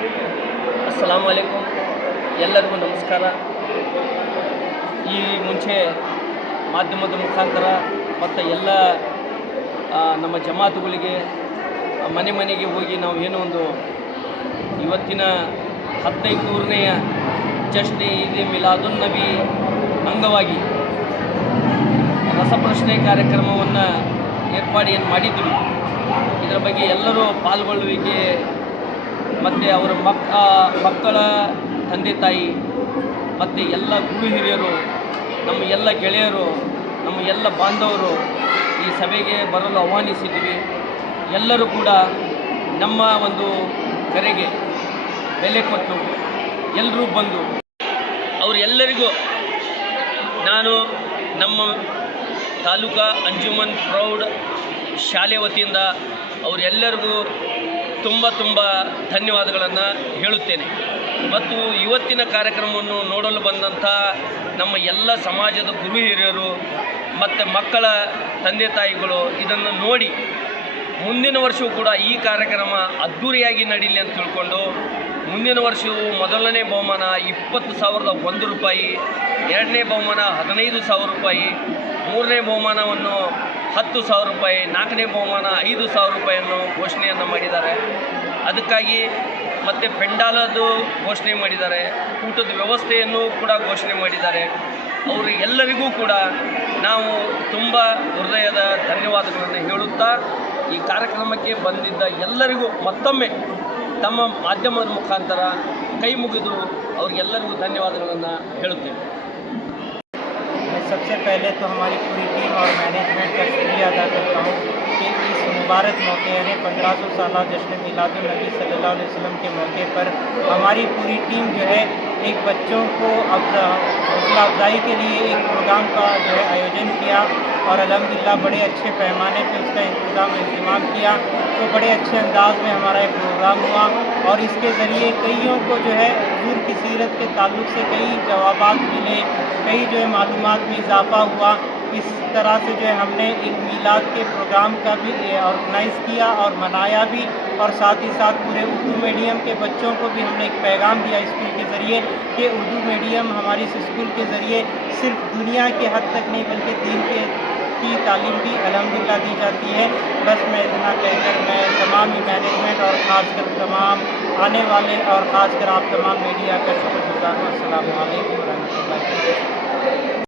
ಅಸ್ಸಲಾಮು ಅಲೈಕುಮ್. ಎಲ್ಲರಿಗೂ ನಮಸ್ಕಾರ. ಈ ಮುಂಚೆ ಮಾಧ್ಯಮದ ಮುಖಾಂತರ ಮತ್ತು ಎಲ್ಲ ನಮ್ಮ ಜಮಾತುಗಳಿಗೆ ಮನೆ ಮನೆಗೆ ಹೋಗಿ ನಾವು ಏನೋ ಒಂದು ಇವತ್ತಿನ 15ನೇ ಜಶ್ನೆ ಈದ್ ಮಿಲಾದುನ್ ನಬಿ ಅಂಗವಾಗಿ ರಸಪ್ರಶ್ನೆ ಕಾರ್ಯಕ್ರಮವನ್ನು ಏರ್ಪಾಡು ಮಾಡಿದ್ವಿ. ಇದರ ಬಗ್ಗೆ ಎಲ್ಲರೂ ಪಾಲ್ಗೊಳ್ಳುವಿಕೆ ಮತ್ತು ಅವರ ಮಕ್ಕಳ ತಂದೆ ತಾಯಿ ಮತ್ತು ಎಲ್ಲ ಗುರು ಹಿರಿಯರು, ನಮ್ಮ ಎಲ್ಲ ಗೆಳೆಯರು, ನಮ್ಮ ಎಲ್ಲ ಬಾಂಧವರು ಈ ಸಭೆಗೆ ಬರಲು ಆಹ್ವಾನಿಸಿದ್ವಿ. ಎಲ್ಲರೂ ಕೂಡ ನಮ್ಮ ಒಂದು ಕರೆಗೆ ಬೆಲೆ ಕೊಟ್ಟು ಎಲ್ಲರೂ ಬಂದು ಅವರೆಲ್ಲರಿಗೂ ನಾನು ನಮ್ಮ ತಾಲೂಕಾ ಅಂಜುಮನ್ ಪ್ರೌಢ ಶಾಲೆ ವತಿಯಿಂದ ಅವರೆಲ್ಲರಿಗೂ ತುಂಬ ಧನ್ಯವಾದಗಳನ್ನು ಹೇಳುತ್ತೇನೆ. ಮತ್ತು ಇವತ್ತಿನ ಕಾರ್ಯಕ್ರಮವನ್ನು ನೋಡಲು ಬಂದಂಥ ನಮ್ಮ ಎಲ್ಲ ಸಮಾಜದ ಗುರು ಹಿರಿಯರು ಮತ್ತು ಮಕ್ಕಳ ತಂದೆ ತಾಯಿಗಳು ಇದನ್ನು ನೋಡಿ ಮುಂದಿನ ವರ್ಷವೂ ಕೂಡ ಈ ಕಾರ್ಯಕ್ರಮ ಅದ್ಧೂರಿಯಾಗಿ ನಡೀಲಿ ಅಂತ ತಿಳ್ಕೊಂಡು ಮುಂದಿನ ವರ್ಷವೂ ಮೊದಲನೇ ಬಹುಮಾನ 20,001 ರೂಪಾಯಿ, ಎರಡನೇ ಬಹುಮಾನ 15,000 ರೂಪಾಯಿ, ಮೂರನೇ ಬಹುಮಾನವನ್ನು 10,000 ರೂಪಾಯಿ, ನಾಲ್ಕನೇ ಬಹುಮಾನ 5,000 ರೂಪಾಯಿಯನ್ನು ಘೋಷಣೆಯನ್ನು ಮಾಡಿದ್ದಾರೆ. ಅದಕ್ಕಾಗಿ ಮತ್ತು ಪೆಂಡಾಲದು ಘೋಷಣೆ ಮಾಡಿದ್ದಾರೆ, ಊಟದ ವ್ಯವಸ್ಥೆಯನ್ನು ಕೂಡ ಘೋಷಣೆ ಮಾಡಿದ್ದಾರೆ. ಅವರು ಎಲ್ಲರಿಗೂ ಕೂಡ ನಾವು ತುಂಬ ಹೃದಯದ ಧನ್ಯವಾದಗಳನ್ನು ಹೇಳುತ್ತಾ ಈ ಕಾರ್ಯಕ್ರಮಕ್ಕೆ ಬಂದಿದ್ದ ಎಲ್ಲರಿಗೂ ಮತ್ತೊಮ್ಮೆ ತಮ್ಮ ಮಾಧ್ಯಮದ ಮುಖಾಂತರ ಕೈ ಮುಗಿದು ಅವರಿಗೆಲ್ಲರಿಗೂ ಧನ್ಯವಾದಗಳನ್ನು ಹೇಳುತ್ತೇವೆ. सबसे पहले तो हमारी पूरी टीम और मैनेजमेंट का शुक्रिया अदा करता हूँ कि इस मुबारक मौके यानी 1500 साल जश्न मिलादुन नबी सल्लल्लाहु अलैहि वसल्लम के मौके पर हमारी पूरी टीम जो है एक बच्चों को हौसला अफजाई के लिए एक प्रोग्राम का जो है आयोजन किया और अल्हम्दुलिल्लाह बड़े अच्छे पैमाने पर उसका इंतज़ाम किया। तो बड़े अच्छे अंदाज में हमारा एक प्रोग्राम हुआ और इसके ज़रिए कईयों को जो है हुज़ूर की सीरत के ताल्लुक़ से कई जवाबात मिले, कई जो है मालूमात में इजाफ़ा हुआ। इस तरह से जो है हमने एक मीलाद के प्रोग्राम का भी ऑर्गेनाइज़ किया और मनाया भी, और साथ ही साथ पूरे उर्दू मीडियम के बच्चों को भी हमने एक पैगाम दिया स्कूल के ज़रिए कि उर्दू मीडियम हमारी इस स्कूल के ज़रिए सिर्फ दुनिया के हद तक नहीं बल्कि दीन की तालीम भी अल्हम्दुलिल्लाह दी जाती है। बस मैं इतना कहकर मैं तमाम ही मैनेजमेंट और ख़ासकर तमाम आने वाले और ख़ासकर आप तमाम मीडिया का शुक्रगुज़ार हूँ। अस्सलामु अलैकुम व रहमतुल्लाहि व बरकातहू।